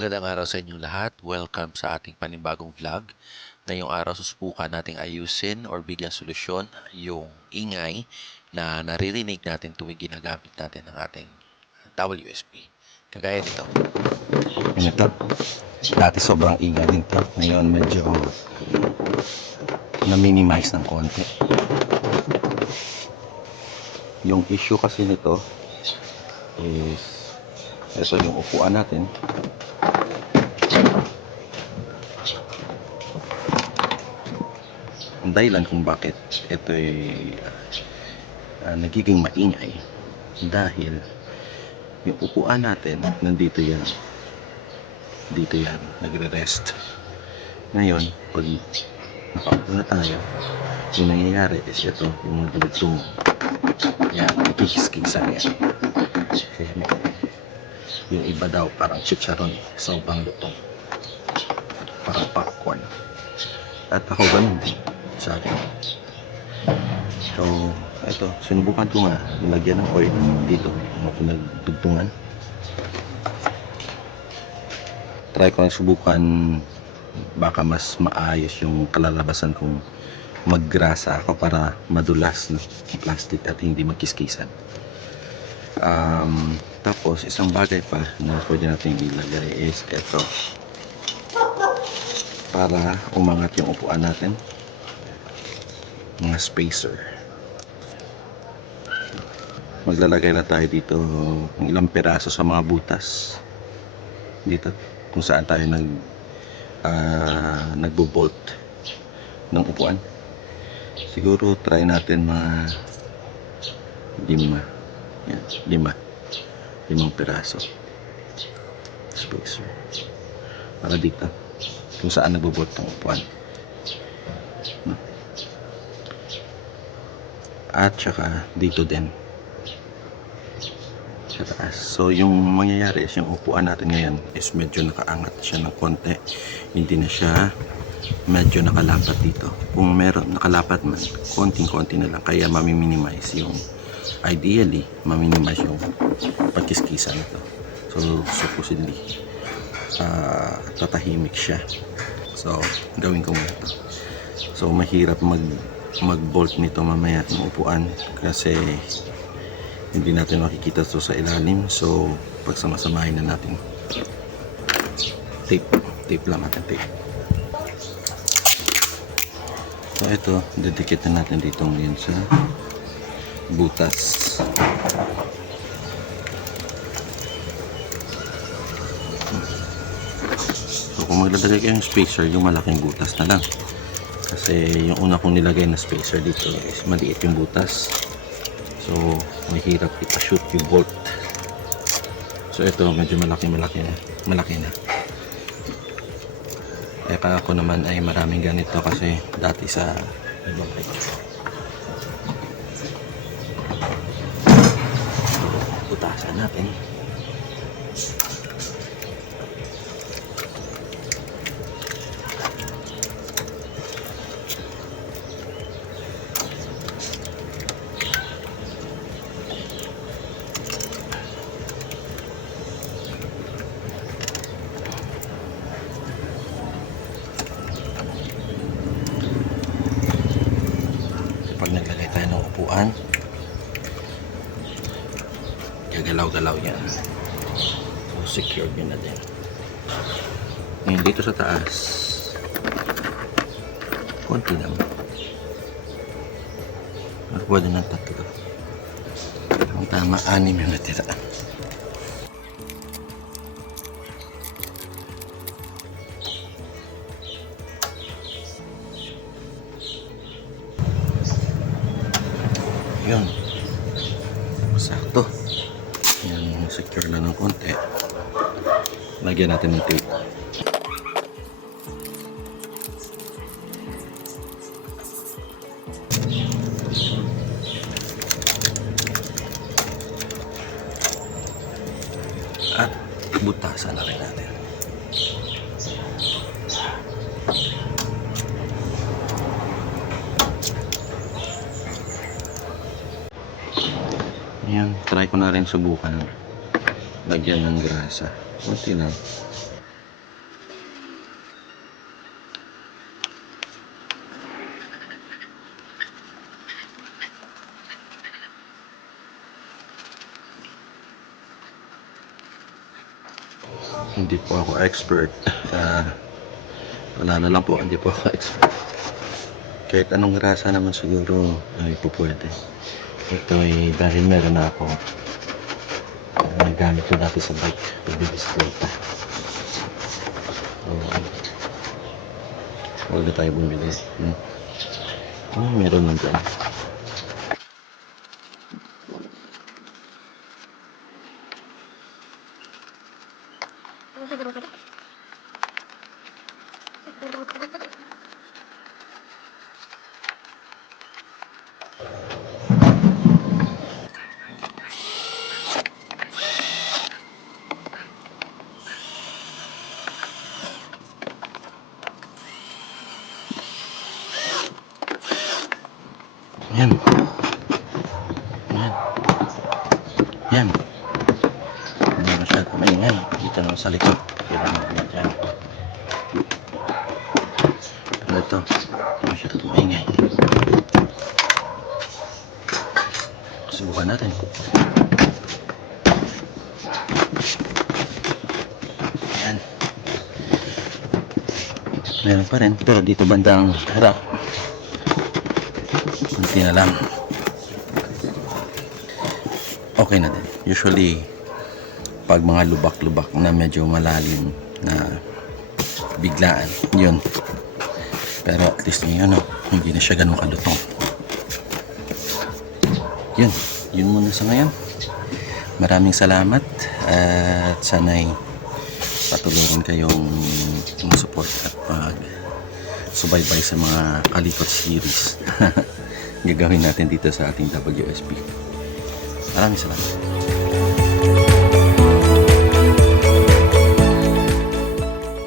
Magandang araw sa inyong lahat. Welcome sa ating panibagong vlog. Ngayong araw susubukan nating ayusin or bigyan solusyon yung ingay na naririnig natin tuwing ginagamit natin ang ating WSP. Kagaya nito. Ganito. Dati sobrang ingay din to. Ngayon medyo na-minimize ng konti. Yung issue kasi nito is ito yung upuan natin. Ang dahilan kung bakit ito ay ah, nagiging maingay dahil yung upuan natin nandito yan dito yan, nagre-rest. Ngayon, pag nakaupo na tayo, yung nangyayari is ito, yung dugtong. Yan, ikikiskisan yan. Kaya yung iba daw parang chicharon sa ubang lutong. Parang popcorn. At ako ganun din sa akin. So, ito, sinubukan ko nga, nilagyan ng oil dito, yung pinagdugtungan. try ko lang subukan baka mas maayos yung kalalabasan kung maggrasa ako para madulas yung plastic at hindi magkiskisan. Um, tapos isang bagay pa na pwede natin ilagay is ito para umangat yung upuan natin mga spacer maglalagay na tayo dito ng ilang piraso sa mga butas dito kung saan tayo nag uh, nagbo-bolt ng upuan. Siguro try natin mga lima. Yan, lima. Limang piraso. Spacer. Para dito. Kung saan nagbo-bolt ng upuan. At saka dito din sa taas. So yung mangyayari is yung upuan natin ngayon is medyo nakaangat siya ng konti. Hindi na siya medyo nakalapat dito. Kung meron nakalapat man, konting-konti na lang. Kaya mami-minimize yung ideally, mami-minimize yung pagkiskisa nito. So supposedly, uh, tatahimik siya. So gawin ko muna ito. So mahirap mag mag-bolt nito mamaya ng upuan kasi hindi natin makikita to sa ilalim so pagsamasamahin na natin tape tape lang natin tape so ito dedicate na natin dito ngayon sa butas so kung maglalagay kayo ng spacer yung malaking butas na lang kasi yung una kong nilagay na spacer dito is maliit yung butas So, mahirap ipashoot yung bolt. So, ito medyo malaki malaki na. Malaki na. Kaya ako naman ay maraming ganito kasi dati sa ibang bike. So, butasan natin. pag naglagay tayo ng upuan gagalaw-galaw yan. So secured yun na din. Ngayon dito sa taas konti lang. Pero pwede ng tatlo. Ang tama anim yung natira. Yun ng konti. Lagyan natin ng tape. At butasan na rin natin. Ayan, try ko na rin subukan lagyan ng grasa. Kunti lang. Hindi po ako expert. Uh, wala na lang po, hindi po ako expert. Kahit anong grasa naman siguro ay pupwede. Ito ay dahil meron na ako nagamit ko dati sa bike pagbibisikleta. So, huwag na tayo bumili. Hmm. Ah, meron lang dyan. Yan. Yan. Yan. Hindi masyado maingay. Dito naman sa likod. Kira mo naman dyan. Pero ito, hindi masyado maingay. Subukan natin. Yan. Meron pa rin. Pero dito bandang harap. Kunti na lang. Okay na din. Usually, pag mga lubak-lubak na medyo malalim na biglaan, yun. Pero at least ngayon, no, hindi na siya ganun kalutong. Yun. Yun muna sa ngayon. Maraming salamat at sana'y patuloy rin kayong support at pag subaybay sa mga kalikot series gagawin natin dito sa ating WSP. Maraming salamat.